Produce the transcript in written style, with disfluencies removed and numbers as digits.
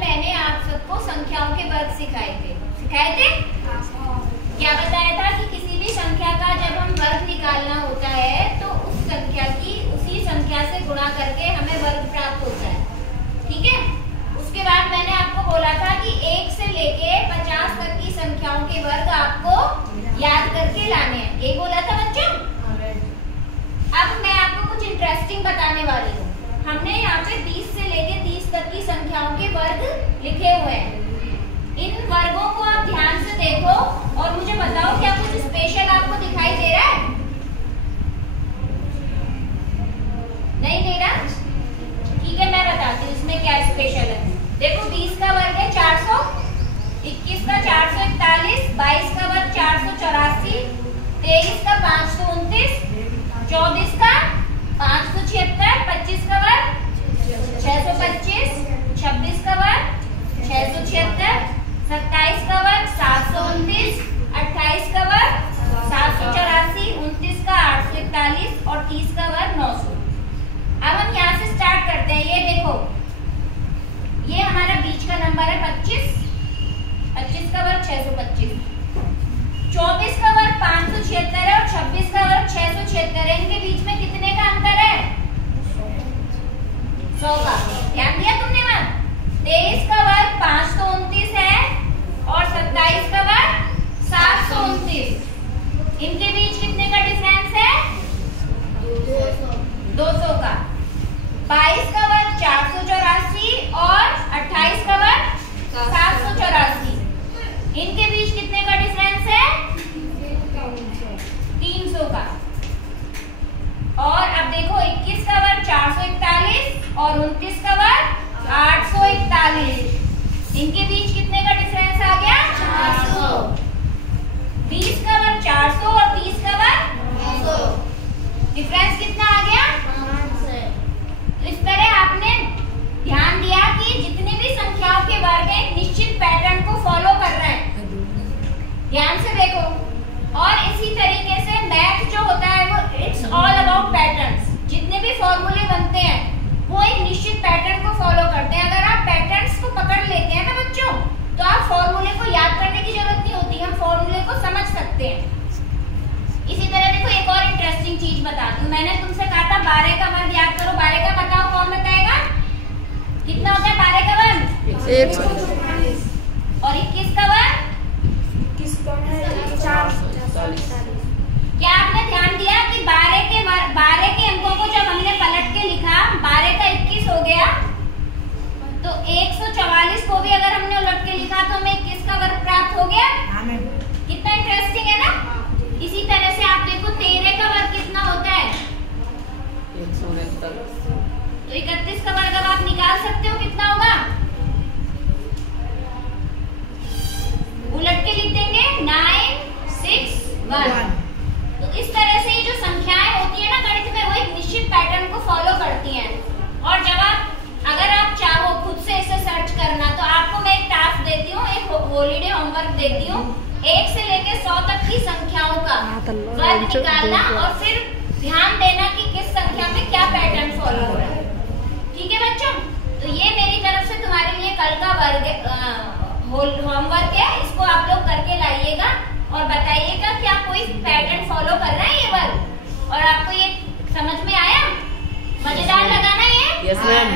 मैंने आप सबको संख्याओं के वर्ग सिखाए थे क्या बताया था कि किसी भी संख्या का जब हम वर्ग निकालना होता है तो उस संख्या की उसी संख्या से गुणा करके हमें वर्ग प्राप्त होता है। ठीक है, उसके बाद मैंने आपको बोला था कि 1 से लेके 50 तक की संख्याओं के वर्ग आपको याद करके लाने हैं, यही बोला था बच्चों। अब मैं आपको कुछ इंटरेस्टिंग बताने वाली हूँ। हमने यहाँ पे 20 से लेके 30 तक की संख्याओं के वर्ग लिखे हुए हैं। इन वर्गों को आप ध्यान से देखो और मुझे बताओ क्या कुछ स्पेशल आपको दिखाई दे रहा है? नहीं दे रहा? ठीक है, मैं बताती हूँ इसमें क्या स्पेशल है। देखो 20 का वर्ग है 400, 21 का 441, 22 का वर्ग 484, 23 का 529, 24 का 576, 25 का वर्ग 625, 26 का वर्ग 676, 27 का वर्ग 729, 28 का वर्ग 784, 29 का 841 और 30 का वर्ग 900। अब हम यहाँ से स्टार्ट करते हैं। ये देखो, ये हमारा बीच का नंबर है 25, 25 का वर्ग 625, 24 का वर्ग 576 है और 26 का वर्ग 676 है। इनके बीच में कितने का अंतर है? 100 का। ध्यान दिया तुमने वहां? 23 का वर्ग 529 है और 27 का वर्ग 729। इनके बीच कितने का डिफरेंस है? 200 का। 22 का वर्ग 484 और 28 का वर्ग 784। इनके बीच कितने का डिफरेंस है? 300 का। और अब देखो 21 का वर्ग 441 और 29 का वर्ग 841। इनके बीच कितने का डिफरेंस आ गया? 400। 20 का वर्ग 400 और 30 का वर्ग 900। डिफरेंस कितना आ गया? 500। तो इस तरह आपने ध्यान दिया कि जितनी भी संख्याओं के वर्ग एक निश्चित पैटर्न को फॉलो कर रहे हैं। ध्यान से देखो। और इसी तरीके से मैथ जो होता है वो इट्स ऑल अबाउट पैटर्न्स। जितने भी फॉर्मूले बनते हैं वो एक निश्चित पैटर्न को फॉलो करते हैं। अगर आप पैटर्न्स को पकड़ लेते हैं ना बच्चों, तो आप फॉर्मूले को याद करने की जरूरत नहीं होती, हम फॉर्मूले को समझ सकते हैं। इसी तरह देखो एक और इंटरेस्टिंग चीज बता दूं। मैंने तुमसे कहा था 12 का वर्ग याद करो। 12 का बताओ, कौन बताएगा? कितना होता है 12 का वर्ग? 140। और 21 का वर्ग? 440। क्या आपने ध्यान दिया कि 12 के अंकों को जब हमने पलट के लिखा, 12 का 21 हो गया, तो 144 को भी अगर हमने उलट के लिखा तो हमें 21 का वर्ग प्राप्त हो गया। कितना इंटरेस्टिंग है ना। इसी तरह से आप देखो 13 का वर्ग कितना होता है? 169। तो 31 का वर्ग अब आप निकाल सकते हो, कितना होगा? उलट के लिख देंगे 961। तो इस तरह से ये जो संख्याएं होती है ना गणित में, वो एक निश्चित पैटर्न को फॉलो करती हैं। और जब अगर आप चाहो खुद से इसे सर्च करना, तो आपको मैं एक टास्क देती हूँ, एक हॉलीडे होमवर्क देती हूँ, 1 से लेकर 100 तक की संख्याओं का वर्ग निकालना और फिर ध्यान देना कि किस संख्या में क्या पैटर्न फॉलो हो रहा है। ठीक है बच्चों? तो ये मेरी तरफ से तुम्हारे लिए कल का होमवर्क है। इसको आप लोग करके लाइएगा और बताइएगा कि आप कोई पैटर्न फॉलो कर रहे हैं ये वर्ग, और आपको ये समझ में आया? मजेदार लगा ना ये? Yes ma'am.